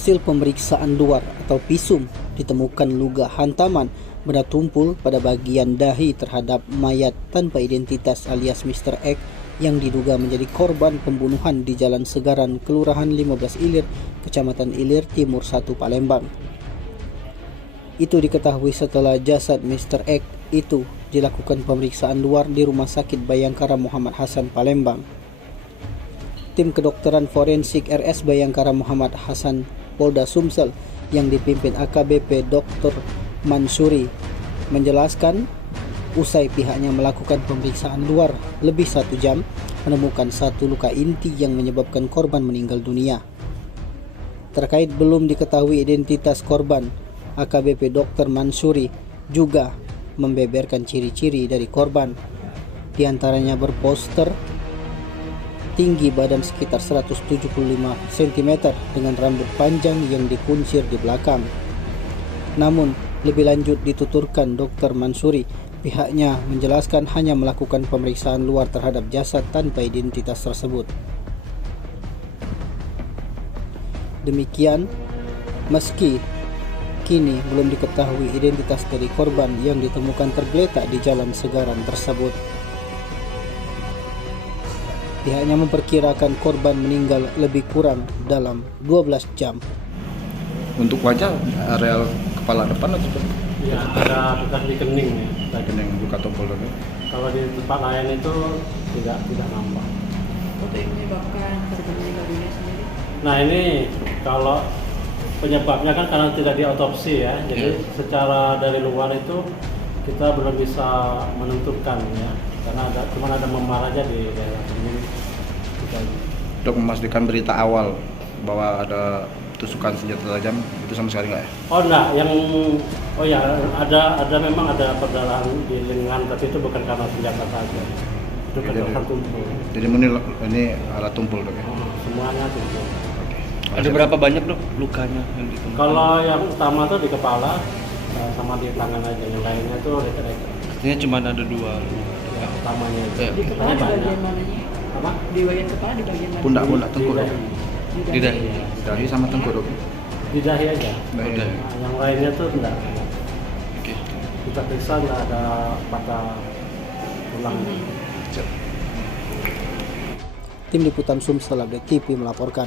Hasil pemeriksaan luar atau visum ditemukan luka hantaman benda tumpul pada bagian dahi terhadap mayat tanpa identitas alias Mr. X yang diduga menjadi korban pembunuhan di Jalan Segaran, Kelurahan 15 Ilir, Kecamatan Ilir Timur 1, Palembang. Itu diketahui setelah jasad Mr. X itu dilakukan pemeriksaan luar di Rumah Sakit Bayangkara Muhammad Hasan, Palembang. Tim kedokteran forensik RS Bayangkara Muhammad Hasan Polda Sumsel yang dipimpin AKBP Dr. Mansuri menjelaskan usai pihaknya melakukan pemeriksaan luar lebih 1 jam menemukan satu luka inti yang menyebabkan korban meninggal dunia. Terkait belum diketahui identitas korban, AKBP Dr. Mansuri juga membeberkan ciri-ciri dari korban, di antaranya berposter tinggi badan sekitar 175 cm dengan rambut panjang yang dikuncir di belakang. Namun, lebih lanjut dituturkan Dr. Mansuri, pihaknya menjelaskan hanya melakukan pemeriksaan luar terhadap jasad tanpa identitas tersebut. Demikian, meski kini belum diketahui identitas dari korban yang ditemukan tergeletak di Jalan Segaran tersebut. Pihaknya memperkirakan korban meninggal lebih kurang dalam 12 jam. Untuk wajah areal kepala depan atau seperti? Ya, ada bekas di kening ya. Kening luka tumpul tadi. Kalau di tempat lain itu tidak nampak. Untuk yang menyebabkan korban meninggal dunia sendiri? Nah ini kalau penyebabnya kan karena tidak diotopsi ya, jadi secara dari luar itu kita belum bisa menentukan ya, karena cuma ada memar aja di daerah kening. Untuk memastikan berita awal bahwa ada tusukan senjata tajam itu sama sekali nggak ya? Oh enggak, ada memang ada perdarahan di lengan, tapi itu bukan karena senjata saja. Itu kekerasan tumpul. Jadi ini alat tumpul dok ya? Semuanya tumpul. Ada berapa banyak dok lukanya yang ditemukan? Kalau yang utama tuh di kepala sama di tangan aja, yang lainnya tuh reka-reka. Artinya cuma ada 2 Yang utamanya itu. Di kepala di bagian mananya? Apa? Di bagian kepala di bagian mana? Pundak tengkuk dok? Di dahi. Dahi sama tengkuk dok? Di dahi aja. Dahi. Dahi. Nah, yang lainnya tuh enggak. Oke. Kita periksa enggak ada patah tulang. Tim Liputan Sumsel Update TV melaporkan.